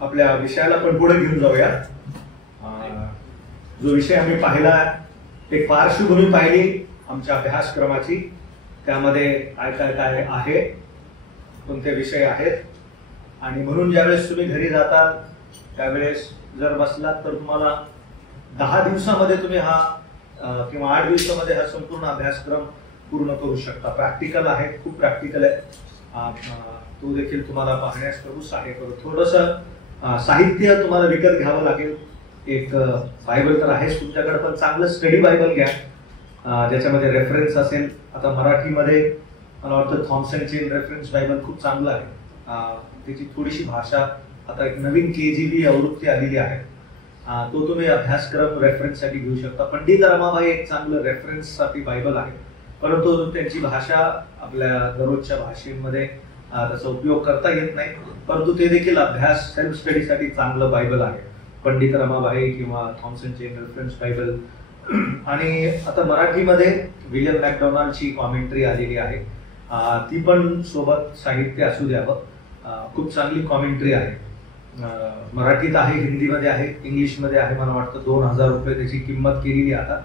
आपल्या विषयाला पण पुढे घेऊन जाऊया. जो विषय आम्ही पाहिला, एक पार्श्वभूमी पाहिली आमच्या अभ्यासक्रमाची, त्यामध्ये काय काय काय आहे, कोणते विषय आहेत, आणि म्हणून ज्यावेळेस तुम्ही घरी जाता त्यावेळेस जर बसलात तर तुम्हाला 10 दिवसामध्ये तुम्ही हा किंवा 8 दिवसामध्ये हा संपूर्ण अभ्यासक्रम पूर्ण करू शकता. प्रॅक्टिकल आहे, खूप प्रॅक्टिकल आहे. तो देखील तुम्हाला पाहण्यास प्रभू सहाय्य करू. थोडंसं साहित्य तुम्हाला विकत घ्यावं लागेल. एक बायबल तर आहेच तुमच्याकडे, पण चांगलं स्टडी बायबल घ्या ज्याच्यामध्ये रेफरन्स असेल. आता मराठीमध्ये मला वाटतं थॉम्सन चेन रेफरन्स बायबल खूप चांगलं आहे. त्याची थोडीशी भाषा, आता एक नवीन KJV आवृत्ती आलेली आहे, तो तुम्ही अभ्यासक्रम रेफरन्ससाठी घेऊ शकता. पंडित रमाबाई एक चांगलं रेफरन्ससाठी बायबल आहे, परंतु त्यांची भाषा आपल्या दररोजच्या भाषेमध्ये त्याचा उपयोग करता येत नाही, परंतु ते देखील अभ्यास सेल्फ स्टडीसाठी चांगलं बायबल आहे, पंडित रमाबाई किंवा थॉम्सन चेन रेफरन्स बायबल. आणि आता मराठीमध्ये विलियम मॅकडोनाल्डची कॉमेंट्री आलेली आहे, ती पण सोबत साहित्य असू द्यावं. खूप चांगली कॉमेंट्री आहे. मराठीत आहे, हिंदीमध्ये आहे, इंग्लिशमध्ये आहे. मला वाटतं 2000 रुपये त्याची किंमत केलेली आता,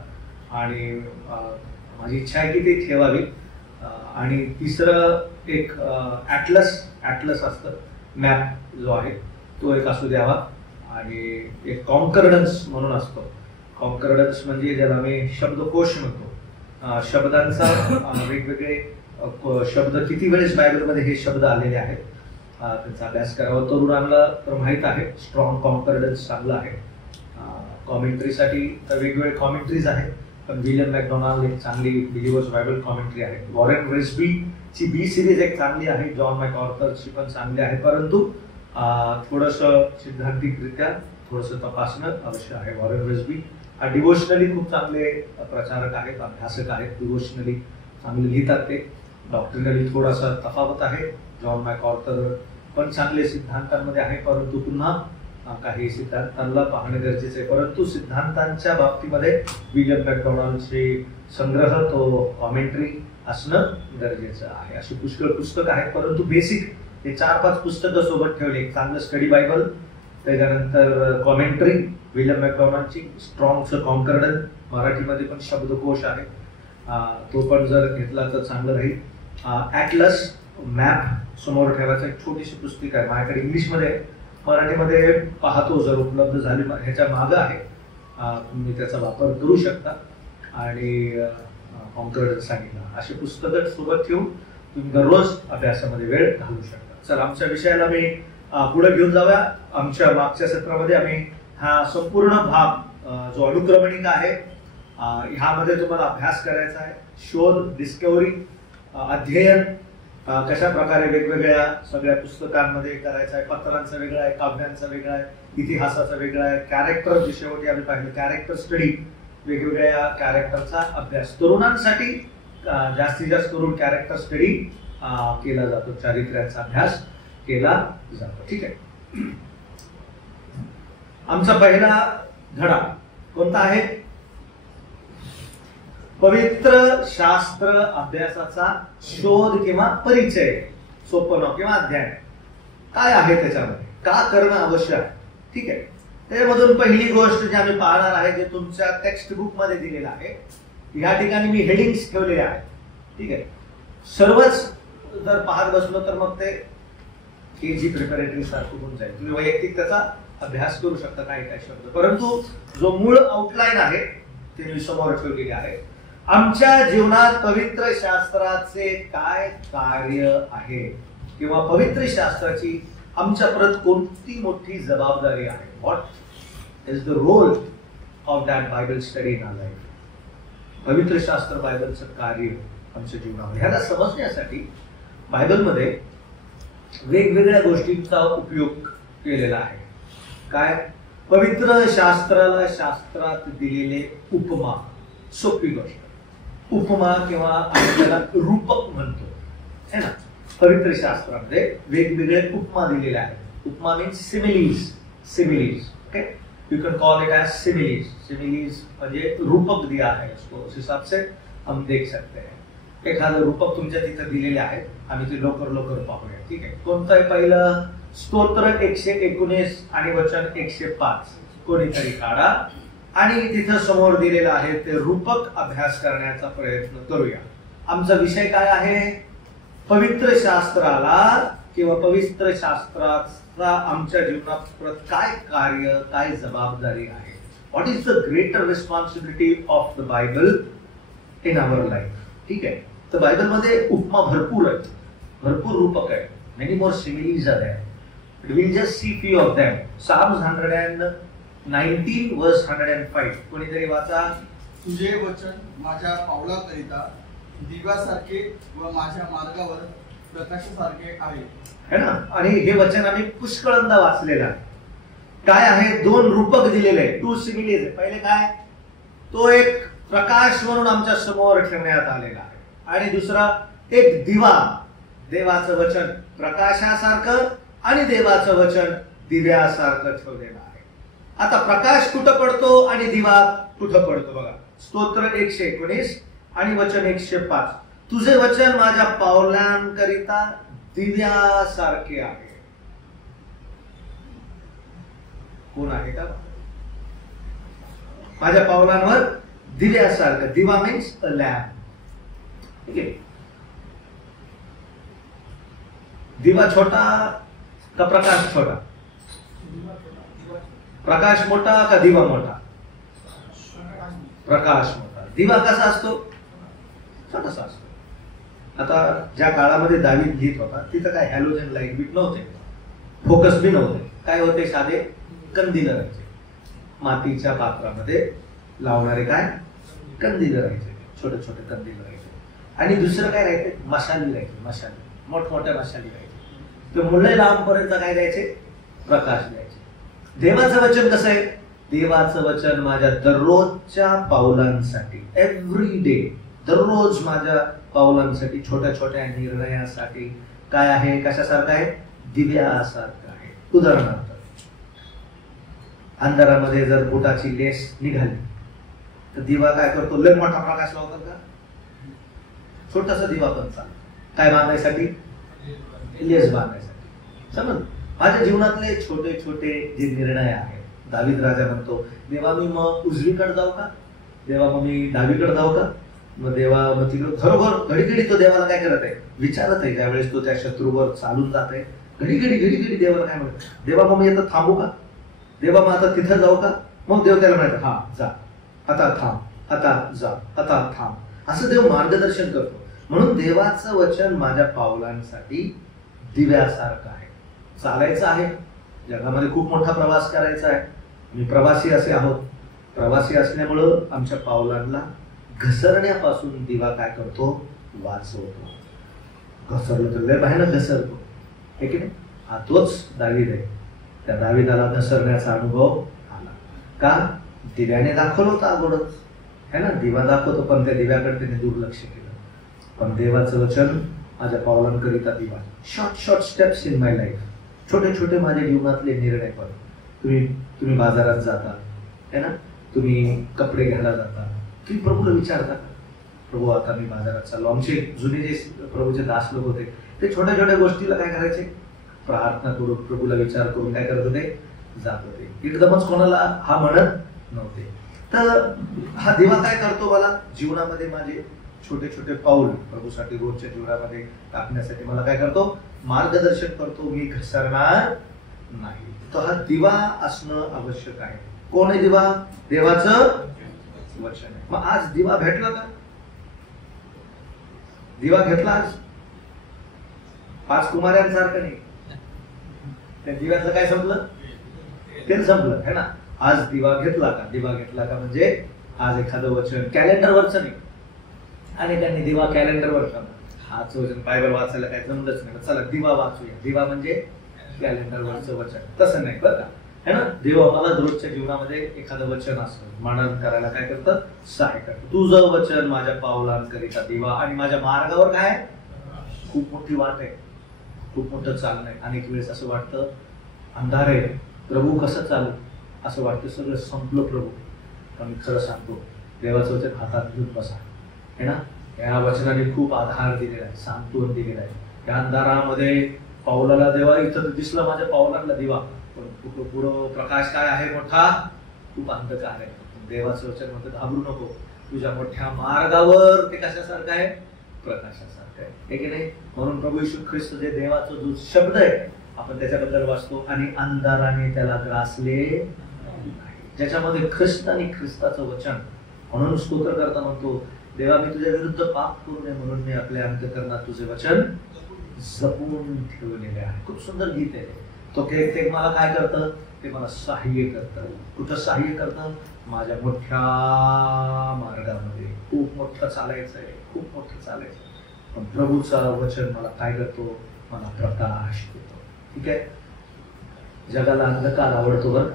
आणि माझी इच्छा आहे की ते ठेवावी. आणि तिसरं एक ॲटलस असतं, मॅप जो आहे तो एक असू द्यावा. आणि एक कॉन्कर्डन्स म्हणून असतो. कॉन्कर्डन्स म्हणजे ज्याला आम्ही शब्दकोश म्हणतो. शब्दांचा वेगवेगळे शब्द किती वेळेस बायबलमध्ये हे शब्द आलेले आहेत त्यांचा अभ्यास करावा. तरुणांना तर माहीत आहे, स्ट्रॉंग कॉन्कर्डन्स चांगला आहे. कॉमेंट्रीसाठी तर वेगवेगळे कॉमेंट्रीज आहेत, पण विलियम मॅकडोनाल्ड एक चांगली बिलीवर्स बायबल कॉमेंट्री आहे. वॉरेन वेस्बीची बी सिरीज एक चांगली आहे, जॉन मॅकऑर्थरची पण चांगली आहे, परंतु थोडंसं सिद्धांतिकरित्या थोडंसं तपासणं आवश्यक आहे. वॉरेन वेस्बी डिवोशनली खूप चांगले प्रचारक आहेत, अभ्यासक आहेत, डिवोशनली चांगले लिहितात ते. डॉक्टरिनली थोडासा तफावत आहे. जॉन मॅकऑर्थर पण चांगले सिद्धांतांमध्ये आहे, परंतु पुन्हा काही सिद्धांतांना पाहणं गरजेचं आहे. परंतु सिद्धांतांच्या बाबतीमध्ये विलियम मॅकडोनाल्डचे संग्रह, तो कॉमेंट्री असणं गरजेचं आहे. अशी पुष्कळ पुस्तकं आहेत, परंतु बेसिक हे 4-5 पुस्तकं सोबत ठेवले. एक चांगलं स्टडी बायबल, त्याच्यानंतर कॉमेंट्री विलियम मॅकडोनाल्डची, स्ट्रॉंगचं कॉन्कर्डन, मराठीमध्ये पण शब्दकोश आहे, तो पण जर घेतला तर चांगलं राहील. ॲटलस, मॅप समोर ठेवायचं एक छोटीशी पुस्तिका आहे माझ्याकडे, इंग्लिशमध्ये, मराठीमध्ये पाहतो जर उपलब्ध झाली, ह्याच्या मागं आहे, तुम्ही त्याचा वापर करू शकता. आणि कॉन्कर्डन सांगितलं, अशी पुस्तकं सोबत ठेवून तुम्ही दररोज अभ्यासामध्ये वेळ घालू शकता. चला आमच्या विषयाला मी पुढे घेऊन जाऊया. आमच्या मागच्या सत्रामध्ये आम्ही हा संपूर्ण भाग जो अनुक्रमणिका आहे, ह्यामध्ये तुम्हाला अभ्यास करायचा आहे. शोध, डिस्कव्हरी, अध्ययन कशा प्रकारे वेगवेगळ्या सगळ्या पुस्तकांमध्ये करायचं आहे. पत्रांचा वेगळा आहे, काव्यांचा वेगळा आहे, इतिहासाचा वेगळा आहे. कॅरेक्टर, जे शेवटी आम्ही पाहिलं, कॅरेक्टर स्टडी, वेगवेगळ्या कॅरेक्टरचा अभ्यास. तरुणांसाठी जास्तीत जास्त करून कॅरेक्टर स्टडी केला जातो, चारित्र्याचा अभ्यास केला जातो. ठीक आहे. आमचा पहिला धडा कोणता आहे? पवित्र शास्त्र अभ्यासाचा शोध किंवा परिचय, सोपं नाव किंवा अध्ययन काय आहे, त्याच्यामध्ये का करणं आवश्यक आहे. ठीक आहे. त्यामधून पहिली गोष्ट जी आम्ही पाहणार आहे, जे तुमच्या टेक्स्ट बुक मध्ये दिलेलं आहे, या ठिकाणी मी हेडिंग्स ठेवलेले आहेत. ठीक आहे. सर्वच जर पाहत बसलो तर मग ते KG प्रिपरेटरी सारखं होऊन जाईल. तुम्ही वैयक्तिक त्याचा अभ्यास करू शकता काय काय शब्द, परंतु जो मूळ आउटलाईन आहे ते मी समोर ठेवलेले आहे. आमच्या जीवनात पवित्र शास्त्राचे काय कार्य आहे, किंवा पवित्र शास्त्राची आमच्या परत कोणती मोठी जबाबदारी आहे. What is the role of that Bible study in our life. पवित्र शास्त्र, बायबलचं कार्य आमच्या जीवनामध्ये, ह्याला समजण्यासाठी बायबलमध्ये वेगवेगळ्या गोष्टींचा उपयोग केलेला आहे. काय? पवित्र शास्त्राला शास्त्रात दिलेले उपमा, सोपी गोष्ट, उपमा किंवा आपल्याला रूपक म्हणतो है ना. पवित्र शास्त्रामध्ये वेगवेगळे उपमा दिलेले आहेत. उपमा means similes. Okay, you can call it as similes. Similes म्हणजे रूपक दिया है, उसको उस हिसाब से हम देख सकते हैं. एखादं रूपक तुमच्या तिथं दिलेले आहेत, आम्ही ते लवकर लवकर पाहूया. ठीक आहे, कोणतं आहे पहिलं? स्तोत्र 119 आणि वचन 105 कोणीतरी काढा आणि तिथं समोर दिलेलं आहे ते रूपक अभ्यास करण्याचा प्रयत्न करूया. आमचा विषय काय आहे? पवित्र शास्त्राला किंवा पवित्र शास्त्राचा आमच्या जीवनात काय कार्य, काय जबाबदारी आहे? What is the greater responsibility of the Bible in our life? ठीक आहे, तर बायबलमध्ये उपमा भरपूर आहेत, भरपूर रूपक आहेत. Many more similes are there. We'll just see few of them. Psalms 119 verse 105. कोणीतरी वाचा. तुझे वचन माझ्या पावलाकरिता दिव्यासारखे व माझ्या मार्गावर प्रकाशासारखे आहे. है ना? आणि हे वचन आम्ही पुष्कळदा वाचलेलं आहे. काय आहे? दोन रूपक दिलेले आहे, टू सिमिलीज. पहिले काय? तो एक प्रकाश म्हणून आमच्या समोर ठेवण्यात आलेला आहे, आणि दुसरा एक दिवा. देवाचं वचन प्रकाशासारखं आणि देवाचं वचन दिव्यासारखं ठेवलेलं आहे. आता प्रकाश कुठं पडतो आणि दिवा कुठं पडतो बघा. स्तोत्र 119 आणि वचन 105. तुझे वचन माझ्या पावलांकरिता दिव्यासारखे आहे. कोण आहे का? माझ्या पावलांवर दिव्यासारखं. दिवा मीन्स अ लॅम्प. ठीक आहे. दिवा छोटा का प्रकाश छोटा? प्रकाश मोठा का दिवा मोठा? प्रकाश मोठा. दिवा कसा असतो? छोटासा असतो. आता ज्या काळामध्ये दावीद लिहित होता तिथं काय हॅलोजन लाईट बीट नव्हते, फोकस बी नव्हते. काय होते? साधे कंदील राहायचे, मातीच्या पात्रामध्ये लावणारे काय कंदील राहायचे, छोटे छोटे कंदील राहायचे. आणि दुसरं काय राहायचे? मशाली राहायचे, मशाली, मोठमोठ्या मशाली राहायचे. ते मुळे लांबपर्यंत काय द्यायचे? प्रकाश द्यायचे. देवाचं वचन कसं आहे? देवाचं वचन माझ्या दररोजच्या पावलांसाठी, एव्हरी डे, दररोज माझ्या पावलांसाठी, छोट्या छोट्या निर्णयासाठी काय आहे? कशासारखं आहे? दिव्यासारखं आहे. उदाहरणार्थ, अंधारामध्ये जर बुटाची लेस निघाली तर दिवा काय करतो? लय मोठा प्रकाश लावतात का? छोटासा दिवा पण चालतो. काय बांधायसाठी? लेस बांधायसाठी. समज, माझ्या जीवनातले छोटे छोटे जे निर्णय आहेत, दावीद राजा म्हणतो, देवा मी मग उजवीकडे जाऊ का? देवा मग मी डावीकडे जाऊ का? मग देवा मग तिकडे खरोखर घडी घडी तो देवाला काय करत आहे? विचारत आहे. ज्यावेळेस तो त्या शत्रूवर चालून जात आहे, घडी घडी देवाला काय म्हणत? देवा मग मी आता थांबू का? देवा मग आता तिथं जाऊ का? मग देव त्याला म्हणतो, हा जा, आता थांब, आता जा, आता थांब. असं देव मार्गदर्शन करतो. म्हणून देवाचं वचन माझ्या पावलांसाठी दिव्यासारखं आहे. चालायचं आहे, जगामध्ये खूप मोठा प्रवास करायचा आहे. मी प्रवासी असे आहोत. प्रवासी असल्यामुळं आमच्या पावलांना घसरण्यापासून दिवा काय करतो? वाचवतो. घसरलं तर लय भयानक घसरतो, हे की नाही? हा तोच दावीद आहे. त्या दावीदाला घसरण्याचा अनुभव आला का? दिव्याने दाखवलं होतं अगोदरच, है ना? दिवा दाखवतो, पण त्या दिव्याकडे त्याने दुर्लक्ष केलं. पण देवाचं वचन माझ्या पावलांकरिता दिवा. Short steps in my life, छोटे छोटे माझ्या जीवनातले निर्णय. पण तुम्ही बाजारात जाता, है ना? तुम्ही कपडे घ्यायला जाता, तुम्ही प्रभूला विचारता, प्रभू आता मी बाजारात चाललो. आमचे जुने जे प्रभूचे दास लोक होते ते छोट्या छोट्या गोष्टीला काय करायचे? प्रार्थना करून, प्रभूला विचार करून काय करत होते? जात होते. एकदमच कोणाला हा म्हणत नव्हते. तर हा दिवा काय करतो? मला जीवनामध्ये माझे छोटे छोटे पाऊल प्रभूसाठी रोजच्या जीवनामध्ये टाकण्यासाठी मला काय करतो? मार्गदर्शन करतो. मी घसरणार नाही. तर हा दिवा असणं आवश्यक आहे. कोण आहे दिवा? देवाचं वचन आहे. मग आज दिवा भेटला का? दिवा घेतला आज? 5 कुमारांसारखं नाही. त्या दिव्याचं काय संपलं? तेल संपलं, है ना? आज दिवा घेतला का? दिवा घेतला का म्हणजे आज एखादं वचन कॅलेंडरवरचं नाही. आणि त्यांनी दिवा कॅलेंडरवर ठेवला. हाच वचन बायबल वाचायला काय जमलंच नाही, चला दिवा वाचूया. दिवा म्हणजे कॅलेंडरवरचं वचन, तसं नाही बरं का, है ना? देव आम्हाला रोजच्या जीवनामध्ये एखादं वचन असतं मनन करायला काय करतं? सहाय्य करतं. तुझं वचन माझ्या पावलांकरिता दिवा आणि माझ्या मार्गावर काय? खूप मोठी वाट आहे, खूप मोठं चालणं आहे. अनेक वेळेस असं वाटतं अंधार आहे, प्रभू कसं चालू? असं वाटतं सगळं संपलं प्रभू. पण खरं सांगतो, देवाचं वचन हातात घेऊन बसा, है ना? या वचनाने खूप आधार दिलेला आहे, सांत्वन दिलेला आहे. त्या अंधारामध्ये पाऊलाला देवा इथं दिसलं माझ्या पाऊलाला दिवा, पण पुढं प्रकाश काय आहे मोठा, खूप अंधकार आहे. देवाचं वचन म्हणतं घाबरू नको, तुझ्या मोठ्या मार्गावर ते कशासारखं आहे, प्रकाशासारखं आहे, हे की नाही. म्हणून प्रभू येशू ख्रिस्त जे देवाचा जो शब्द आहे आपण त्याच्याबद्दल वाचतो, आणि अंधाराने त्याला ग्रासले, ज्याच्यामध्ये ख्रिस्त आणि ख्रिस्ताचं वचन. म्हणून स्तोत्र करता म्हणतो, देवा मी तुझ्या विरुद्ध पाप करू नये म्हणून मी आपल्या अंतःकरणात तुझे वचन जपून ठेवलेले आहे. खूप सुंदर गीत आहे तो. ते मला काय करतं, ते मला सहाय्य करतं. कुठं सहाय्य करतं, माझ्या मोठ्या मार्गामध्ये. खूप मोठं चालायचं आहे, खूप मोठं चालायचं आहे, पण प्रभूचं वचन मला काय करतो, मला प्रकाश देतो. ठीक आहे. जगाला अंधकार आवडतो बरं,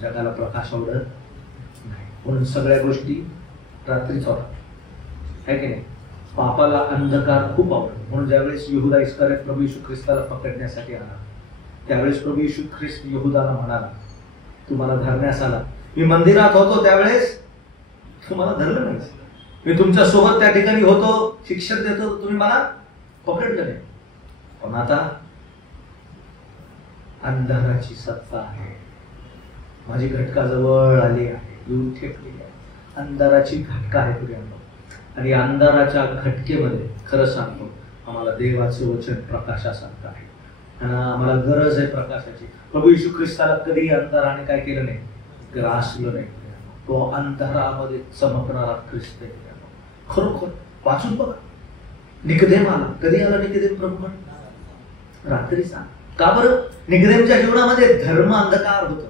जगाला प्रकाश आवडत नाही. म्हणून सगळ्या गोष्टी रात्रीच होतात, है की नाही. पापाला अंधकार खूप आवडतो. म्हणून ज्यावेळेस यहुदा इस्करियोत प्रभू येशू ख्रिस्ताला पकडण्यासाठी आला, त्यावेळेस प्रभू येशू ख्रिस्त यहुदाला म्हणाला, तुम्हाला धरण्यास आला, मी मंदिरात होतो त्यावेळेस तुम्हाला धरलं नाही, मी तुमच्या सोबत त्या ठिकाणी होतो, शिक्षण देतो, तुम्ही मला पकडलं नाही. पण आता अंधाराची सत्ता आहे, माझी घटका जवळ आली आहे, येऊन ठेपलेली आहे. अंधाराची घटका आहे प्रियांनो, आणि अंधाराच्या घटकेमध्ये खरं सांगतो आम्हाला देवाचे वचन प्रकाशासारखं आहे, आणि आम्हाला गरज आहे प्रकाशाची. प्रभू येशू ख्रिस्ताला कधी अंधाराने काय केलं नाही, ग्रासलं नाही. तो अंधारामध्ये चमकणारा ख्रिस्त आहे. खरोखर वाचून बघा. निकदेम आला, कधी आला निकदेम प्रभू? रात्रीचा. का बरं? निकदेमच्या जीवनामध्ये धर्म अंधकार होतं,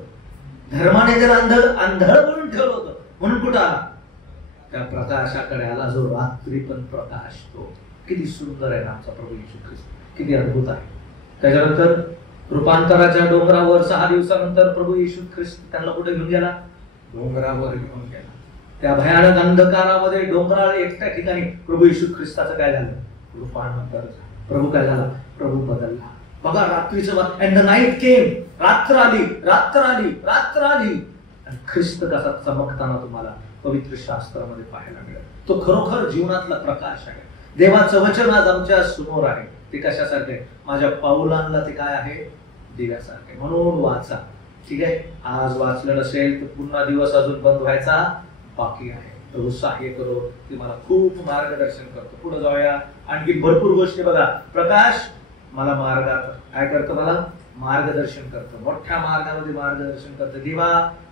धर्माने त्याला अंधळ म्हणून ठेवलं होतं. म्हणून कुठं आला? त्या प्रकाशाकडे आला जो रात्री पण प्रकाशतो. किती सुंदर आहे ना आमचा प्रभू येशू ख्रिस्त, किती अद्भुत आहे. त्याच्यानंतर रूपांतराच्या डोंगरावर 6 दिवसानंतर प्रभू येशू ख्रिस्त त्यांना कुठे घेऊन गेला? डोंगरावर घेऊन गेला. त्या भयानक अंधकारामध्ये डोंगराळ एकट्या ठिकाणी प्रभू येशू ख्रिस्ताचं काय झालं? रूपांतर झालं. प्रभू काय झाला? प्रभू बदलला. बघा रात्रीचं, अँड द नाईट केम, रात्र आली, रात्र आली, रात्र आली, आणि ख्रिस्त कसा चमकताना तुम्हाला पवित्र शास्त्रामध्ये पाहायला मिळेल. तो खरोखर जीवनातला प्रकाश आहे. देवाचं वचन आज आमच्या समोर आहे. ते कशासारखे? माझ्या पाऊलांना ते काय आहे? दिव्यासारखे. म्हणून वाचा. ठीक आहे. आज वाचलं नसेल तर पुन्हा दिवस अजून बंद व्हायचा बाकी आहे. प्रभू सहाय्य करो, ते मला खूप मार्गदर्शन करतो. पुढे जाऊया. आणखी भरपूर गोष्टी बघा. प्रकाश मला मार्गात काय करतं? मला मार्गदर्शन करतं, मोठ्या मार्गामध्ये मार्गदर्शन करतं. दिवा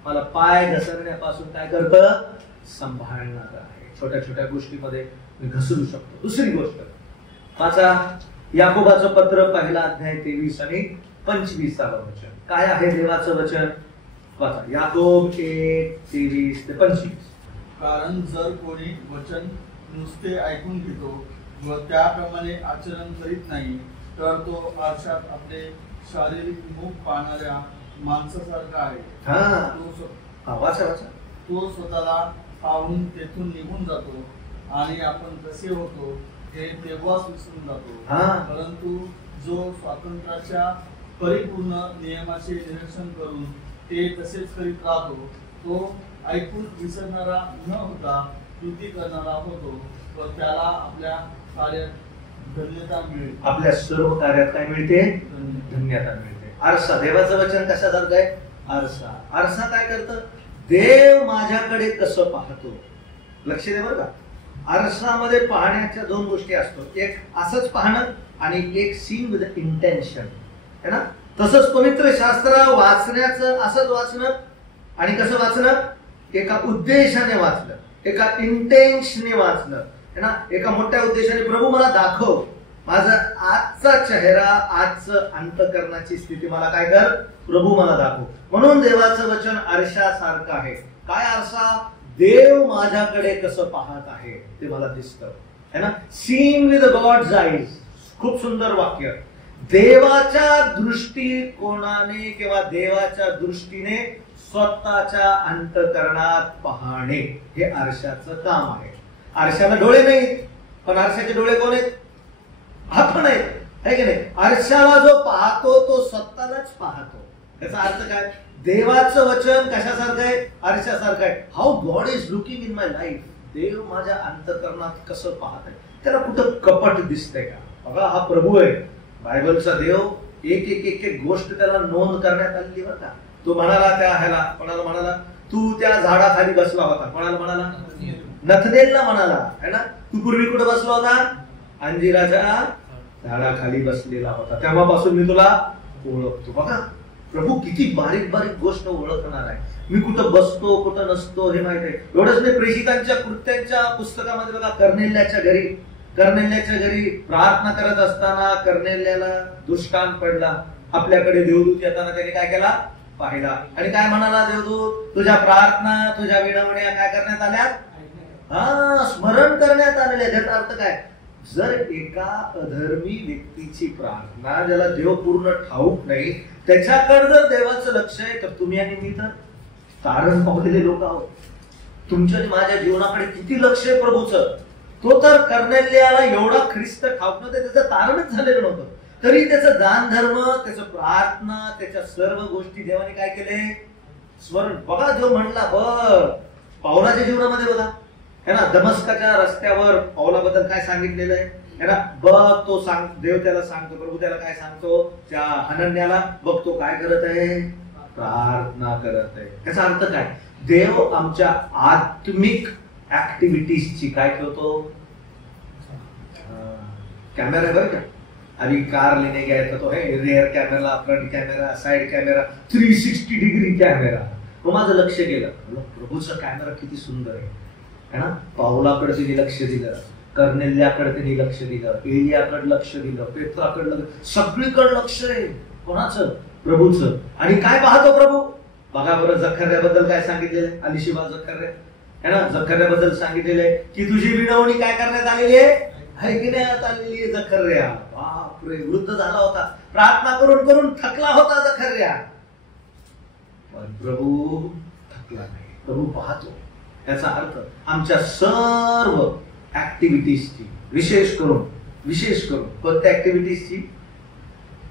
मला पाय घसरण्यापासून काय करतं? सांभाळणार आहे. छोट्या छोट्या गोष्टीमध्ये मी घसरू शकतो. दुसरी गोष्ट वाचा, याकोबाचं पत्र 1 अध्याय 23 आणि 25 वचन. काय आहे देवाचं वचन? वाचा, याकोब 1:23 ते 25. कारण जर कोणी वचन नुसते ऐकून घेतो व त्याप्रमाणे आचरण करीत नाही तर तो आरशात आपले शारीरिक मुख पाहणाऱ्या माणसासारखा आहे. तो स्वतःला पाहून तेथून निघून जातो आणि आपण कसे होतो हे तेव्हाच विसरून जातो. परंतु जो स्वातंत्र्याच्या परिपूर्ण नियमाचे निरीक्षण करून ते तसेच करीत राहतो तो ऐकून विसरणारा न होता कृती करणारा होतो व त्याला आपल्या कार्यात धन्यता मिळेल. आपल्या सर्व कार्यात काय मिळते? धन्यता मिळते. आरसा, देवाचं वचन कशासारखं आहे? आरसा. आरसा काय करतं? देव माझ्याकडे कसं पाहतो. लक्ष दे बरं का. आरसामध्ये पाहण्याच्या 2 गोष्टी असतात. एक असंच पाहणं आणि एक सीन विथ इंटेन्शन, है ना. तसंच पवित्र शास्त्र वाचण्याचं असंच वाचणं आणि कसं वाचणं? एका उद्देशाने वाचलं, एका इंटेन्शने वाचलं, है ना. एका मोठ्या उद्देशाने, प्रभू मला दाखव माझा आजचा चेहरा, आजचं अंतःकरणाची स्थिती मला काय कर? प्रभू मला दाखव. म्हणून देवाचं वचन आरशासारखं आहे. काय आरसा? देव माझ्याकडे कसं पाहत आहे ते मला दिसतं, है ना. Seeing with God's eyes. खूप सुंदर वाक्य. देवाच्या दृष्टिकोनाने किंवा देवाच्या दृष्टीने स्वतःच्या अंतःकरणात पाहणे हे आरशाचं काम आहे. आरशाला डोळे नाहीत, पण आरशाचे डोळे कोण आहेत? आपण आहेत, है की नाही. आरशाला जो पाहतो तो स्वतःलाच पाहतो. याचा अर्थ काय? देवाचं वचन कशासारखं आहे? आरशासारखं आहे. How God is looking in my life. देव माझ्या अंतःकरणात कसं पाहत आहे, त्याला कुठं कपट दिसतंय का? बघा हा प्रभू आहे, बायबलचा देव. एक एक एक एक गोष्ट त्याला नोंद करण्यात आलेली बरं का. तो म्हणाला त्या ह्याला, कोणाला म्हणाला, तू त्या झाडाखाली बसला होता. कोणाला म्हणाला? नथनेलला म्हणाला है ना. तू पूर्वी कुठे बसला होता? अंजिराच्या झाडाखाली बसलेला होता, तेव्हापासून मी तुला ओळखतो. बघा प्रभू किती बारीक बारीक गोष्ट ओळखणार आहे. मी कुठं बसतो कुठं नसतो हे माहित आहे. एवढंच नाही, प्रेषितांच्या कृत्यांच्या पुस्तकामध्ये बघा, कर्नेल्याच्या घरी प्रार्थना करत असताना कर्नेल्याला दुष्काळ पडला. आपल्याकडे देवदूत येताना त्याने काय केला? पाहिला. आणि काय म्हणाला देवदूत? तुझ्या प्रार्थना, तुझ्या विनवण्या काय करण्यात आल्या? स्मरण करण्यात आलेल्या. त्याचा अर्थ काय? जर एका अधर्मी व्यक्तीची प्रार्थना, ज्याला देव पूर्ण ठाऊक नाही, त्याच्याकडे जर देवाचं लक्ष आहे, तर तुम्ही आणि मी तर तारण पावलेले लोक आहोत. तुमच्या माझ्या जीवनाकडे किती लक्ष आहे प्रभूचं. तो तर कर्नेल्याला एवढा ख्रिस्त ठाऊक नव्हतं, त्याचं तारणच झालेलं नव्हतं, तरी त्याचं दान धर्म, त्याचं प्रार्थना, त्याच्या सर्व गोष्टी देवाने काय केले? स्मरण. बघा जो म्हणला पावलाच्या जीवनामध्ये बघा है ना, दमस्काच्या रस्त्यावर पावलाबद्दल काय सांगितलेलं आहे है ना. बघ तो देव त्याला सांगतो, प्रभू त्याला काय सांगतो? त्या हनन्याला बघ तो काय करत आहे? प्रार्थना करत आहे. त्याचा अर्थ काय? देव आमच्या आत्मिक ऍक्टिव्हिटीजची काय ठेवतो? कॅमेरा बरं का. अभी कार लेने गए तो है rear camera, front camera, side camera, 360 degree camera. मग माझं लक्ष गेलं, प्रभूचा कॅमेरा किती सुंदर आहे है ना. पाऊलाकडे त्यांनी लक्ष दिलं, कर्नेल्याकडे त्यांनी लक्ष दिलं, एलियाकडे लक्ष दिलं, पेत्राकडे सगळीकडे लक्ष आहे. कोणाचं? प्रभूचं. आणि काय पाहतो प्रभू? बघा बरं, जखर्याबद्दल काय सांगितलेलं आहे? अलिशिबा जखर्या है ना. जखर्याबद्दल सांगितलेलं आहे की तुझी विनवणी काय करण्यात आलेली आहे? ऐकण्यात आलेली आहे. जखर्या बापरे, वृद्ध झाला होता, प्रार्थना करून करून थकला होता जखर्या, पण प्रभू थकला नाही. प्रभू पाहतो. याचा अर्थ आमच्या सर्व ऍक्टिव्हिटीजची, विशेष करून कोणत्या ऍक्टिव्हिटीजची?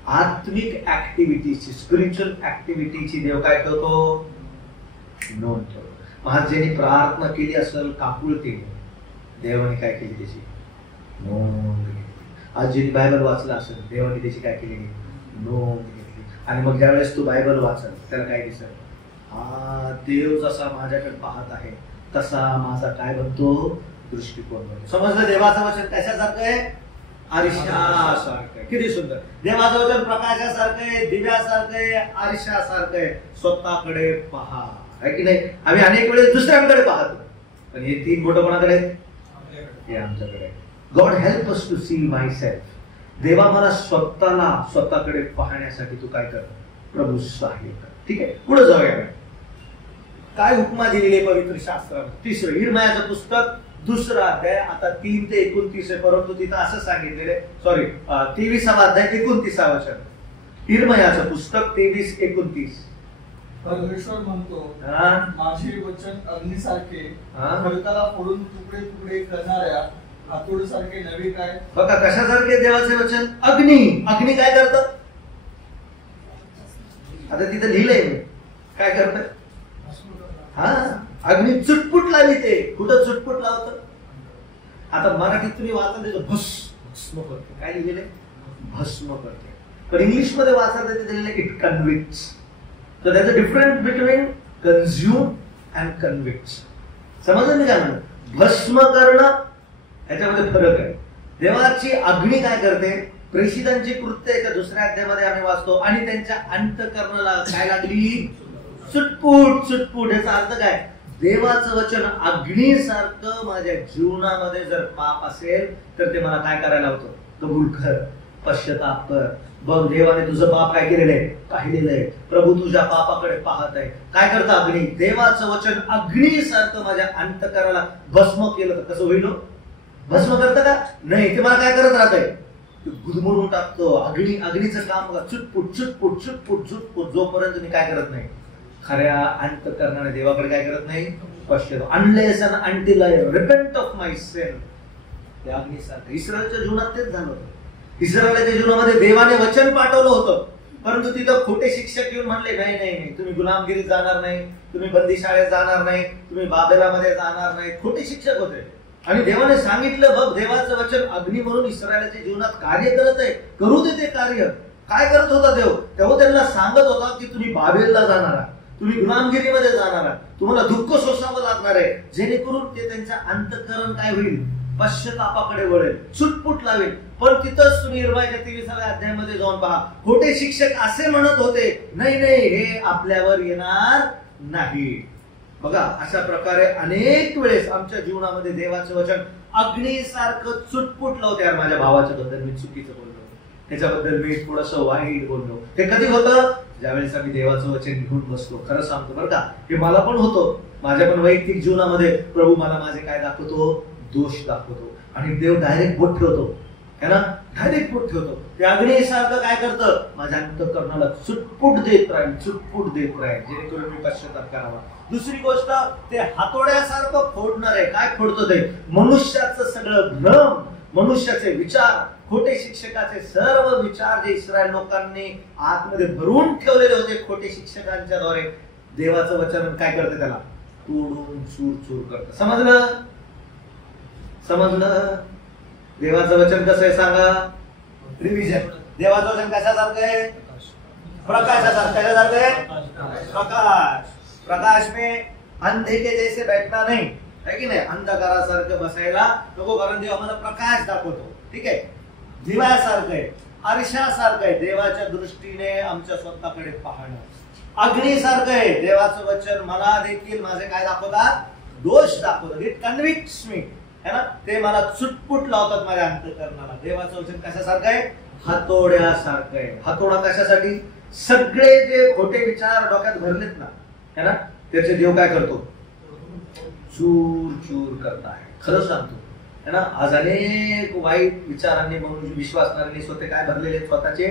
आत्मिक ऍक्टिव्हिटीजची, स्पिरिच्युअल ऍक्टिव्हिटीची देव काय करतो? नोंद ठेवतो. आज ज्यांनी प्रार्थना केली असेल काकुळतीने, देवाने काय केली? त्याची नोंद घेतली. आज ज्यांनी बायबल वाचला असेल, देवाने त्याची काय केली? नोंद घेतली. आणि मग ज्यावेळेस तू बायबल वाचल, त्याला काय दिसेल? हा देव जसा माझ्याकडे पाहत आहे तसा माझा काय बनतो? दृष्टिकोन बनतो. समजलं? देवाचं वचन कशासारखं आहे? आरशासारखं आहे. किती सुंदर. देवाचं वचन प्रकाशासारखं आहे, दिव्यासारखं आहे, आरशासारखं आहे. स्वतःकडे पहा, आहे की नाही. आम्ही अनेक वेळेस दुसऱ्यांकडे पाहतो, पण हे तीन बोटं कोणाकडे? हे आमच्याकडे. God help us to see myself. देवा मला स्वतःकडे पाहण्यासाठी तू काय कर? प्रभू सहाय्य कर. ठीक आहे, पुढे जाऊया. काय हुकमा दिलेली पवित्र शास्त्रात? 3 इर्मयाचं पुस्तक 2 अध्याय, आता 3 ते 29 आहे, परंतु तिथं असं सांगितलेलं आहे, 23वा अध्याय 29वा वचन. इर्मयाचं पुस्तक 23:29. परमेश्वर म्हणतो, माझे वचन अग्नीसारखे, खडकाला फोडून तुकडे तुकडे करणाऱ्या हातोडीसारखे नवे काय? बघा कशासारखे देवाचे वचन? अग्नी काय करतं? आता तिथं लिहिलंय काय करत? अग्नी चुटपुट लावली. ते कुठं चुटपुट लावत? आता मराठीत तुम्ही वाचा त्याचं भस्म करते. काय लिहिलेलं आहे? भस्म करते. पण इंग्लिश मध्ये वाचायला दिलेलं इट कन्व्हिक्ट्स. तर त्याचं डिफरन्स बिटवीन कन्झ्युम अँड कन्व्हिक्ट्स. समजलं नाही काय म्हणत? भस्म करणं याच्यामध्ये फरक आहे. देवाची अग्नी काय करते? प्रेषितांची कृत्य एका 2ऱ्या अध्यायामध्ये आम्ही वाचतो, आणि त्यांच्या अंतःकरणाला काय लागली? चुटपुट. याचा अर्थ काय? देवाचं वचन अग्नीसारखं माझ्या जीवनामध्ये जर पाप असेल तर ते मला काय करायला होतं? कबूल कर, पश्चाताप कर. बघ देवाने तुझं पाप काय केलेलं आहे? पाहिलेलं आहे. प्रभू तुझ्या पापाकडे पाहत आहे. काय करतं अग्नी? देवाचं वचन अग्नीसारखं माझ्या अंतःकरणाला भस्म केलं तर कसं होईल? भस्म करतं का? नाही, ते मला काय करत राहतंय? गुदमरून टाकतो. अग्नीचं काम बघा, चुटपुट जोपर्यंत मी काय करत नाही? खऱ्या अंतःकरणाने देवाकडे काय करत नाही? पश्चाताप. Unless and until I repent of my sin. ते अग्नीसारखं. इस्रायलच्या जीवनात तेच झालं होतं. इस्रायलच्या जीवनामध्ये देवाने वचन पाठवलं होतं, परंतु तिथं खोटे शिक्षक येऊन म्हणले नाही नाही नाही, तुम्ही गुलामगिरीत जाणार नाही, तुम्ही बंदी शाळेत जाणार नाही, तुम्ही बाबेलामध्ये जाणार नाही. खोटे शिक्षक होते. आणि देवाने सांगितलं, बघ देवाचं वचन अग्नी म्हणून इस्रायलाच्या जीवनात कार्य करत आहे, करू दे ते कार्य. काय करत होता देव? तेव्हा त्यांना सांगत होता की तुम्ही बाबेलला जाणार आहात, तुम्ही गुलामगिरीमध्ये जाणार आहात, तुम्हाला दुःख सोसावं लागणार आहे, जेणेकरून ते त्यांचं अंतःकरण काय होईल, पश्चातापाकडे वळेल, सुटपुट लावेल. पण तिथंच तुम्ही इर्मायाच्या 23व्या अध्यायामध्ये जाऊन पहा, खोटे शिक्षक असे म्हणत होते, नाही नाही हे आपल्यावर येणार नाही. बघा, अशा प्रकारे अनेक वेळेस आमच्या जीवनामध्ये देवाचं वचन अग्नीसारखं चुटपुट लावते. यार माझ्या भावाच्या बद्दल मी चुकीचं बोललो, त्याच्याबद्दल मी थोडंसं वाईट बोललो. हे कधी होतं? ज्यावेळेस आम्ही देवाचं वचन घेऊन बसलो. खरं सांगतो बरं का, हे मला पण होतं. माझ्या पण वैयक्तिक जीवनामध्ये प्रभू मला माझे काय दाखवतो? दोष दाखवतो. आणि देव डायरेक्ट बोट ठेवतो, है ना, डायरेक्ट बोट ठेवतो. ते अग्नीसारखं काय करतं? माझ्या अंतःकरणाला चुटपुट देत राहील, चुटपुट देत राहील, जेणेकरून मी पश्चाताप करावा. दुसरी गोष्ट, ते हातोड्यासारखं फोडणार आहे. काय फोडतो ते? मनुष्याचं सगळं भ्रम, मनुष्याचे विचार, खोटे शिक्षकाचे सर्व विचार जे इस्रायल लोकांनी आतमध्ये भरून ठेवलेले होते खोटे शिक्षकांच्या द्वारे, देवाचं वचन काय करते? त्याला तोडून चूर चूर करतं. समजलं? समजलं? देवाचं वचन कसं आहे सांगा? रिव्हिजन. देवाचं वचन कशासारखं आहे? प्रकाशासारखं. कशासारखं आहे? प्रकाश. प्रकाश में अंधे के जैसे बैठना नहीं, है की नाही? अंधकारासारखं बसायला नको, कारण देव आम्हाला प्रकाश दाखवतो. ठीक आहे, दिव्यासारखं आहे, आरशासारखं आहे, देवाच्या दृष्टीने आमच्या स्वतःकडे पाहणं. अग्नीसारखं आहे, देवाचं वचन मला देखील माझे काय दाखवतात? दोष दाखवतात. इट कन्व्हिक्ट्स मी, है ना, ते मला चुटपुट लावतात माझ्या अंतःकरणाला. देवाचं वचन कशासारखं आहे? हातोड्यासारखं आहे. हातोडा कशासाठी? सगळे जे खोटे विचार डोक्यात भरलेत ना, है ना, त्याचे देव काय करतो? चूर चूर करता आहे. खरं सांगतो, है ना, आज अनेक वाईट विचारांनी म्हणून विश्वासणाऱ्यांनी स्वतः काय भरलेले? स्वतःचे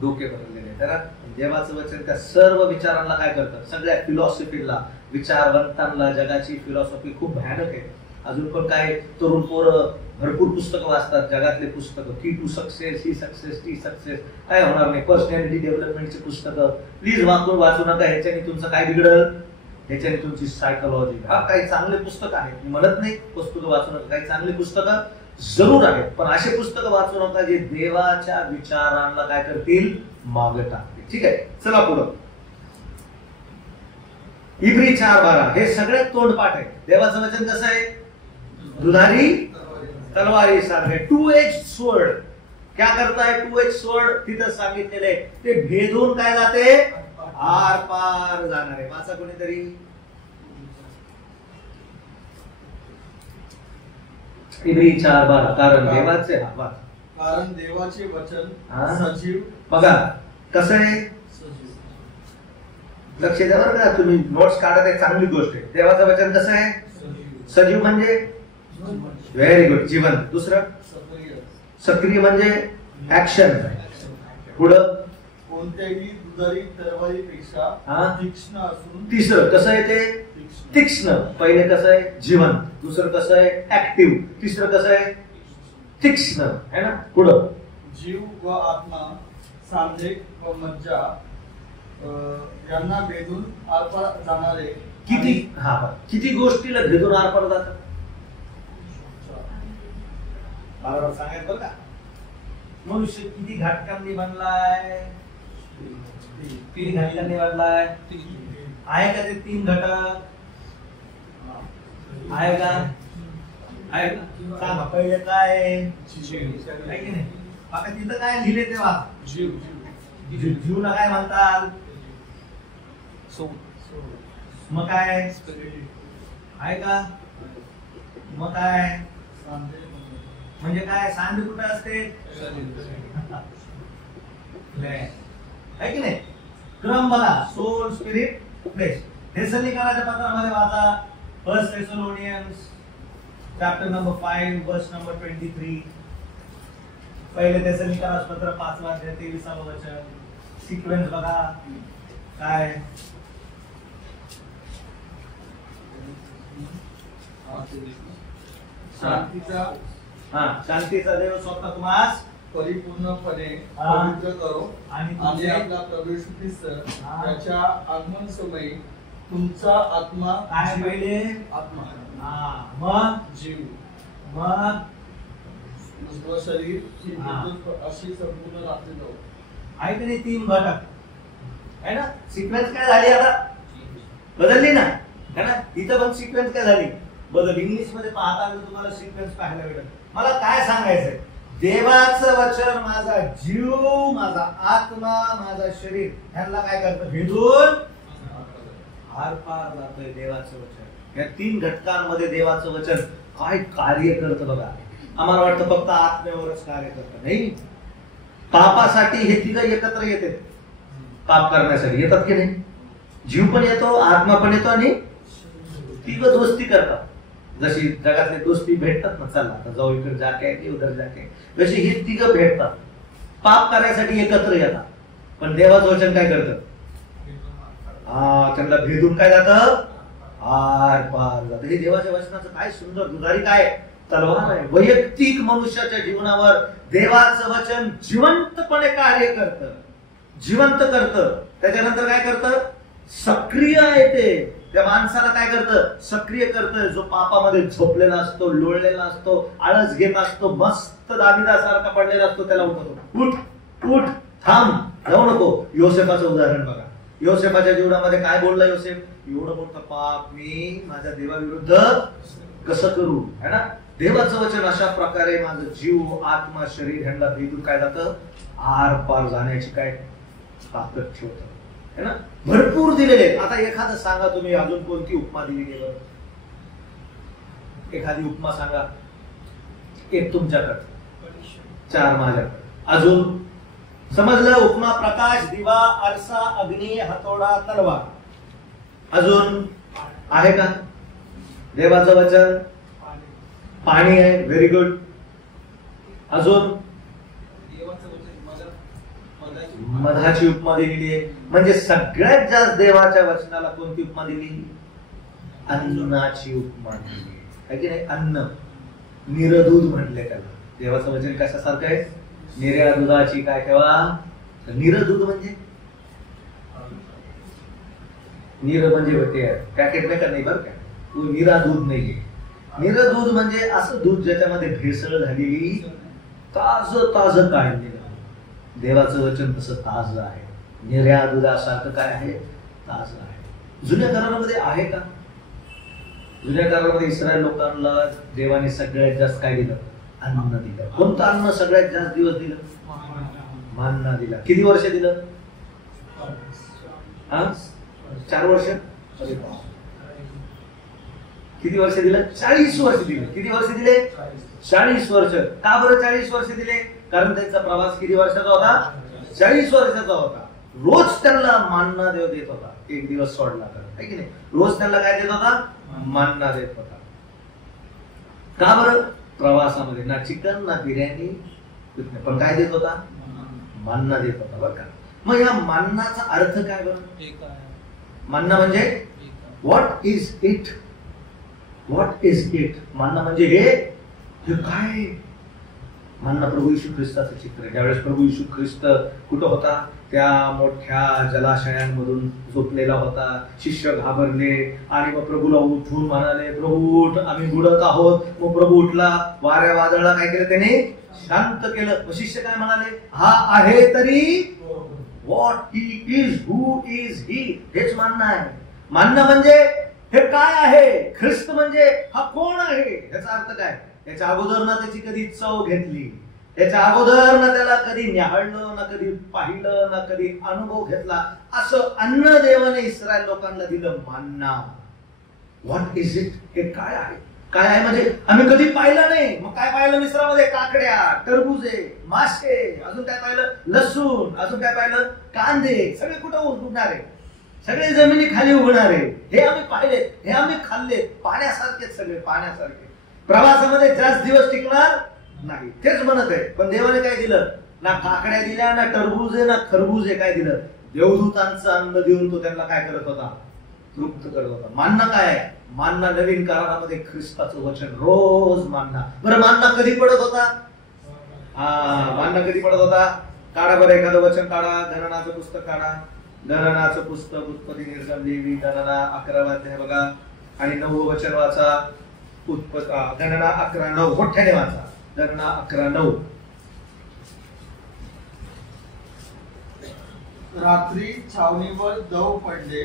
डोके भरलेले. तर देवाचं वचन त्या सर्व विचारांना काय करतं? सगळ्या फिलॉसॉफीला, विचारवंतांना, जगाची फिलॉसॉफी खूप भयानक आहे. अजून पण काय तरुण पोरं भरपूर पुस्तकं वाचतात, जगातले पुस्तकं, की टू सक्सेस, ही सक्सेस, टी सक्सेस. काय होणार नाही, पर्सनॅलिटी डेव्हलपमेंटची पुस्तकं प्लीज वाचू नका. ह्याच्याने तुमचं काय बिघडल? ह्याच्याने तुमची सायकोलॉजी. हा, काही चांगले पुस्तक आहेत, मी म्हणत नाही पुस्तकं वाचू नका, काही चांगली पुस्तकं जरूर आहेत, पण असे पुस्तकं वाचू नका जे देवाच्या विचारांना काय करतील? मागे टाकतील. ठीक आहे, चला पुढं. इब्री 4:12 हे सगळ्यात तोंडपाठ आहे. देवाचं वचन कसं आहे? दुधारी तलवारी सारखे, टू एज स्वॉर्ड. क्या करता है टू एज स्वॉर्ड? तिथं सांगितलेलं आहे ते भेदून काय जाते? आर पार जाणार आहे. वाचा कोणीतरी. इब्री 4:12 कारण देवाचे कारण देवाचे वचन सजीव. बघा कसं आहे, लक्ष द्या बरं का, तुम्ही नोट्स काढत आहे, चांगली गोष्ट आहे. देवाचं वचन कसं आहे? सजीव म्हणजे व्हेरी गुड, जिवंत. दुसरं सक्रिय म्हणजे ऍक्शन. पुढं कोणत्याही दुधारी तलवारीपेक्षा तीक्ष्ण असून. तिसरं कसं आहे ते? तीक्ष्ण. पहिले कसं आहे? जिवंत. दुसरं कसं आहे? ऍक्टिव्ह. तिसरं कसं आहे? तीक्ष्ण, है ना. पुढं जीव व आत्मा, सांधे व मज्जा यांना भेदून आरपार जाणारे. किती गोष्टीला भेदून आरपार जातात? बरोबर सांगायचं बरं का. मनुष्य किती घटकांनी बनलाय? किती घटकांनी बनलाय? आहे का ते 3 घटक? आहे का? आहे का? सांगा पहिले काय आहे की नाही? आता तिथं काय लिहिले तेव्हा? जीवला काय म्हणतात? मग काय आहे का? मग काय म्हणजे काय? सांधे कुठे असते? आहे की नाही? क्रम बघा, सोल, स्पिरिट, फ्लेश. थेसलोनिकराच्या पत्रामध्ये वाचा, 1 थेसलोनियन्स चॅप्टर नंबर 5 वर्स नंबर 23. पहिले थेसलोनिकराचं पत्र 5 अध्याय 23 वचन. सिक्वेन्स बघा काय? शांतीचा देव स्वतः तुम्हास परिपूर्णपणे हा. पवित्र करो आणि आणि आपला प्रवेश ख्रिस्त हा. त्याच्या आगमन समयी तुमचा आत्मा काय जीव- पहिले आत्मा मग जीव मग व शरीर ही हा. अशी संपूर्ण रात्री जाऊ आहे की नाही 3 घटक आहे ना. सिक्वेन्स काय झाली आता बदलली ना है ना. इथं पण सिक्वेन्स काय झाली बदल. इंग्लिश मध्ये पाहता तुम्हाला सिक्वेन्स पाहायला भेटेल. मला काय सांगायचंय देवाचं वचन माझा जीव माझा आत्मा माझा शरीर ह्यांना काय करतं भेदून आरपार जातोय देवाचं वचन. या 3 घटकांमध्ये देवाचं वचन काय कार्य करतं बघा. आम्हाला वाटतं फक्त आत्म्यावरच कार्य करतं नाही. पापासाठी हे तिघं एकत्र येते. पाप करण्यासाठी येतात की नाही. जीव पण येतो आत्मा पण येतो आणि तिघं दोस्ती करतात. जशी जगातले दोस्ती भेटतात ना चला आता जाऊ इकडे जाके की उधर जाके जशी हे तिघं भेटतात. पाप करायसाठी एकत्र येतात. पण देवाचं वचन काय करतं त्यांना भेदून काय जातं आर पार जातं. हे देवाच्या वचनाचं काय सुंदर दुधारी काय तलवार आहे. वैयक्तिक मनुष्याच्या जीवनावर देवाचं वचन जिवंतपणे कार्य करतं. जिवंत करतं. त्याच्यानंतर काय करतं सक्रिय आहे ते. त्या माणसाला काय करतं सक्रिय करतं. जो पापामध्ये झोपलेला असतो लोळलेला असतो आळस घेत असतो मस्त दाविदासारखा पडलेला असतो त्याला उठवतो. उठ उठ थांब जाऊ नको. योसेफाचं उदाहरण बघा. योसेफाच्या जीवनामध्ये काय बोलला योसेफ एवढं मोठं पाप मी माझ्या देवाविरुद्ध कसं करू है ना. देवाचं वचन अशा प्रकारे माझं जीव आत्मा शरीर ह्यांना भेदून काय जातं आर पार जाण्याची काय ताकद ठेवतं है ना. भरपूर दिलेले. आता एखादं सांगा तुम्ही अजून कोणती उपमा दिली गेलं. एखादी उपमा सांगा. एक तुमच्याकडे 4 माझ्याकडे. अजून समजलं उपमा प्रकाश दिवा आरसा अग्नी हातोडा तलवार. अजून आहे का देवाचं वचन पाणी आहे. Very good. अजून मधाची उपमा दिलेली आहे. म्हणजे सगळ्यात जास्त देवाच्या वचनाला कोणती उपमा दिली अन्नाची उपमा दिली आहे की नाही. अन्न निरदूध म्हटले त्याला. देवाचं वचन कशासारखं आहे निऱ्या दुधाची काय ठेवा. निरदूध म्हणजे नीर म्हणजे ते पॅकेट मेकर नाही बरं का. निरा दूध नाहीये. निरदूध म्हणजे असं दूध ज्याच्यामध्ये भेसळ झालेली ताजं ताजं काढलेलं. देवाचं वचन तसं ताजं आहे. निऱ्या दुधासारखं काय आहे ताजं आहे. जुन्या करारामध्ये आहे का. जुन्या करारामध्ये इस्रायल लोकांना देवाने सगळ्यात जास्त काय दिलं अन्न दिलं. कोणतं अन्न सगळ्यात जास्त दिवस दिलं मन्ना दिला. किती वर्ष दिलं 4 वर्ष. किती वर्ष दिलं 40 वर्ष दिले. किती वर्ष दिले 40 वर्ष. का बरं 40 वर्ष दिले कारण त्यांचा प्रवास किती वर्षाचा होता 40 वर्षाचा होता. रोज त्यांना मानना देव देत होता. एक दिवस सोडला तर आहे की नाही. रोज त्यांना काय देत होता मानना देत होता. का बरं प्रवासामध्ये ना चिकन ना बिर्याणी पण काय देत होता मानना देत होता बरं का. मग या माननाचा अर्थ काय बरं. मानना म्हणजे what is it. What is it. मानना म्हणजे हे काय. मानना प्रभू येशू ख्रिस्ताचं चित्र आहे. ज्यावेळेस प्रभू येशू ख्रिस्त कुठं होता त्या मोठ्या जलाशयांमधून झोपलेला होता. शिष्य घाबरले आणि मग प्रभूला उठून म्हणाले प्रभू उठ आम्ही बुडत आहोत. मग प्रभू उठला वाऱ्या वादळाला काय केलं त्याने शांत केलं. शिष्य काय म्हणाले हा आहे तरी what he is who is he. हेच मानना आहे. मानना म्हणजे हे काय आहे. ख्रिस्त म्हणजे हा कोण आहे. याचा अर्थ काय. याच्या अगोदर ना त्याची कधी चव घेतली. याच्या अगोदर ना त्याला कधी न्याहाळलं ना कधी पाहिलं ना कधी अनुभव घेतला. असं अन्न देवाने इस्रायल लोकांना दिलं मानना. What is it. हे काय आहे. काय आहे म्हणजे आम्ही कधी पाहिलं नाही. मग काय पाहिलं मिश्रामध्ये काकड्या टरबुजे मासे अजून काय पाहिलं लसूण अजून काय पाहिलं कांदे. सगळे कुठं उगणारे सगळे जमिनी खाली उगणारे. हे आम्ही पाहिले हे आम्ही खाल्ले. पाण्यासारखेच सगळे पाण्यासारखे. प्रवासामध्ये जास्त दिवस टिकणार नाही तेच म्हणत आहे. पण देवाने काय दिलं ना काकड्या दिल्या ना टरबुजे ना खरबुजे. काय दिलं देवदूतांचं अन्न देऊन तो त्यांना काय करत होता तृप्त करत होता. मानना काय आहे. मानना नवीन करारामध्ये ख्रिस्ताचं वचन रोज मानना. बरं मानना कधी पडत होता मानना कधी पडत होता? काढा बरं एखादं वचन काढा. गणनाचं पुस्तक काढा. गणनाचं पुस्तक उत्पत्ती निर्गम लेवी गणना 11 अध्याय बघा आणि 9 वचन वाचा. गणना 11:9 मोठ्याने वाचा. गणना 11:9. रात्री छावणीवर दव पडले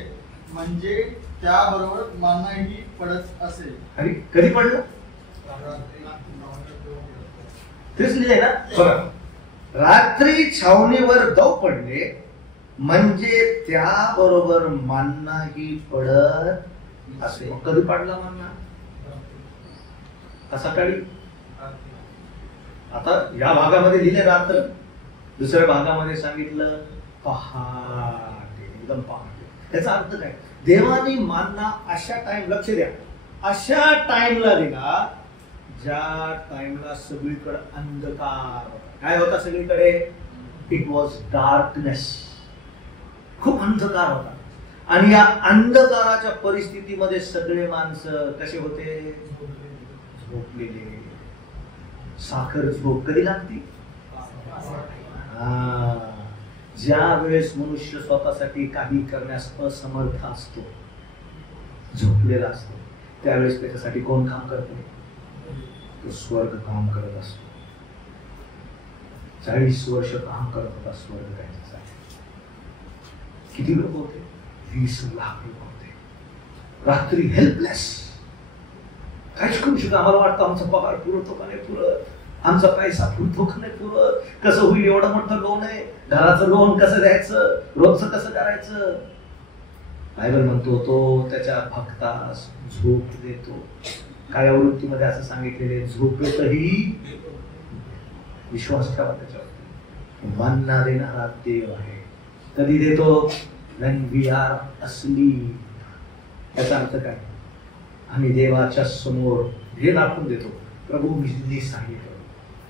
म्हणजे त्याबरोबर मानाही पडत असेल. अरे कधी पडलं? तेच लिहिलंय ना बघा. रात्री छावणीवर दव पडले म्हणजे त्याबरोबर मान्नाही पडत असेल. कधी पडला मान्ना? सकाळी. आता या भागामध्ये लिहिले रात्र, दुसऱ्या भागामध्ये सांगितलं पहाटे, एकदम पहाटे. त्याचा अर्थ काय? देवाने मानना अशा टाइम, लक्ष द्या, अशा टाइमला दिला ज्या टाइमला सगळीकडे अंधकार होता. काय होता सगळीकडे? It was darkness. खूप अंधकार होता. आणि या अंधकाराच्या परिस्थितीमध्ये सगळे माणसं कसे होते? झोपलेले. साखर झोप कधी लागते? ज्या वेळेस मनुष्य स्वतःसाठी काही करण्यास असमर्थ असतो, झोपलेला असतो, त्यावेळेस त्याच्यासाठी कोण काम करतो? तो स्वर्ग काम करत असतो. 40 वर्ष काम करत होता स्वर्ग त्याच्यासाठी. किती लोक होते? 20 लाख लोक होते. रात्री हेल्पलेस, काहीच करू शकत. आम्हाला वाटतं आमचा पगार पुरतो का नाही पुरत, आमचा पैसा पुरतो का नाही पुरत, कसं होईल, एवढं मोठं लोन आहे, घराचं लोन कसं द्यायचं, रोजचं कसं करायचं. बायबल म्हणतो तो त्याच्या भक्तास झोप देतो. काय वृत्तीमध्ये असं सांगितलेले, झोपेतही विश्वास ठेवा त्याच्यावरती. मानना देणारा देव आहे. कधी देतो? when we are asleep. याचा अर्थ काय? आम्ही देवाच्या समोर हे दाखवून देतो, प्रभू मी सांगितलं,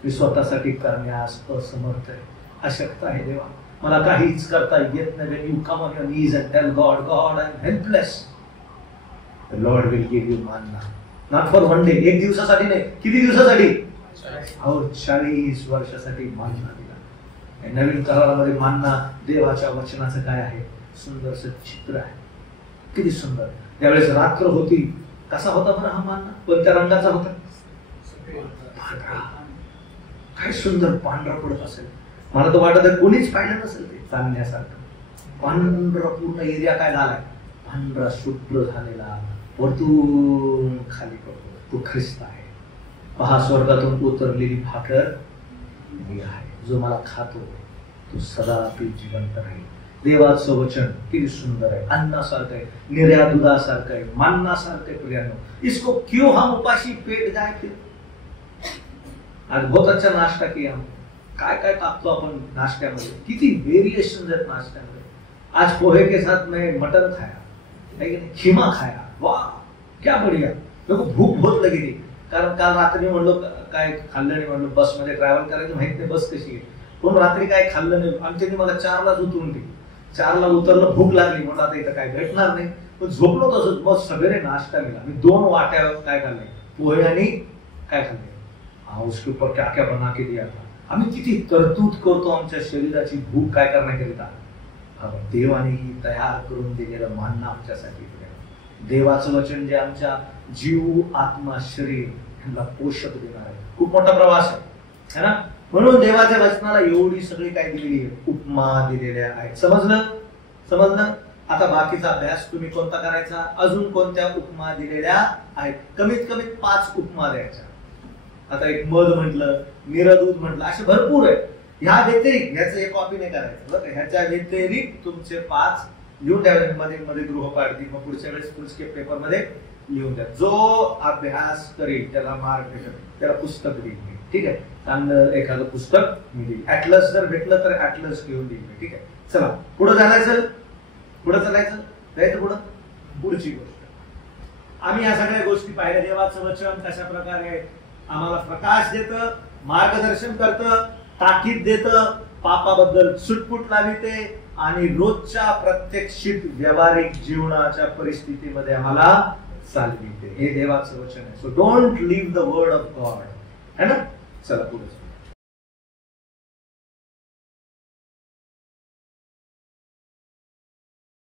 मी स्वतःसाठी करण्यास असमर्थ आहे, अशक्त आहे देवा, मला काहीच करता येत नाही. when you come on your knees and tell God, God I'm helpless, the Lord will give you manna. Not for one day, एक दिवसासाठी नाही. किती दिवसासाठी? 40 वर्षासाठी मानना दिला. नवीन करारामध्ये मानना देवाच्या वचनाचं काय आहे? सुंदरस चित्र आहे. किती सुंदर. त्यावेळेस रात्र होती. कसा होता बरं हा मानना? कोणत्या रंगाचा होता? पांढरा. काय सुंदर पांढरा पडत असेल. मला तर वाटत कोणीच पाहिलं नसेल ते चांदण्यासारखं. पांढरा पूर्ण एरिया काय झालाय? पांढरा शुभ्र झालेला, वरतून खाली पडतो. तो ख्रिस्त आहे. पहा, स्वर्गातून उतरलेली भाकर मी आहे. जो मला खातो तो सदा जिवंत राहील. देवाचं वचन किती सुंदर आहे. अन्नासारखं आहे, निर्या दुधासारखं आहे, मान्नासारखं आहे. प्रियानो, इसको क्यों हम उपाशी पेट जाए फिर? आज बहुत अच्छा नाश्ता किया. काय काय टाकतो आपण नाश्त्यामध्ये, किती व्हेरिएशन आहेत नाश्त्यामध्ये. आज पोहे के साथ में मटन खाया, खिमा खाया, वाह क्या बढ़िया. देखो भूक बहुत लगी थी, कारण काल रात्री म्हणलो काय खाल्लं नाही. म्हणलो बसमध्ये ट्रॅव्हल करायचं, माहित नाही बस कशी आहे, पण रात्री काय खाल्लं नाही. आमच्यानी मला 4लाच उतरून दिली. 4ला उतरलं, भूक लागली, म्हणून आता इथं काय भेटणार नाही, पण झोपलो तसंच. मग सगळे नाश्ता मिळाला. मी 2 वाट्या काय खाल्ले? पोहे आणि काय खाल्ले? उसके ऊपर क्या क्या बना के दिया था. आम्ही किती तरतूद करतो आमच्या शरीराची भूक काय करण्याकरिता. देवानेही तयार करून दिलेलं मानना आमच्यासाठी. देवाचं वचन जे आमच्या जीव, आत्मा, शरीर यांना पोषक देणार आहे. खूप मोठा प्रवास आहे ना. म्हणून देवाच्या वचनाला एवढी सगळी काय दिलेली आहे? उपमा दिलेल्या आहेत. समजलं? समजलं? आता बाकीचा अभ्यास तुम्ही कोणता करायचा? अजून कोणत्या उपमा दिलेल्या आहेत? कमीत कमी 5 उपमा द्यायच्या. आता एक मध म्हटलं, निरदूध म्हटलं, असे भरपूर आहे. ह्या व्यतिरिक्त ह्याचं एक कॉपी नाही करायचं बरं. ह्याच्या व्यतिरिक्त तुमचे 5 लिहून द्यावे मध्ये मध्ये गृहपाठ. मग पुढच्या वेळेस फुलस्केप पेपर मध्ये लिहून द्या. जो अभ्यास करेल त्याला मार्क भेटेल, त्याला पुस्तक देईल मी. ठीक आहे, चांगलं एखादं पुस्तक मी देईल. ॲटलस जर भेटलं तर ॲटलस घेऊन देईल मी. ठीक आहे, चला पुढे चालायचं. पुढे चालायचं, जायचं पुढं. पुढची गोष्ट आम्ही या सगळ्या गोष्टी पाहिल्या. देवाचं वचन कशा प्रकारे आम्हाला प्रकाश देतं, मार्गदर्शन करतं, ताकीद देतं, पापाबद्दल सुटपुट लाविते आणि रोजच्या प्रत्यक्षित व्यावहारिक जीवनाच्या परिस्थितीमध्ये आम्हाला चालविते. हे देवाचं वचन आहे. So don't leave the word of God. है ना. चला पुढे.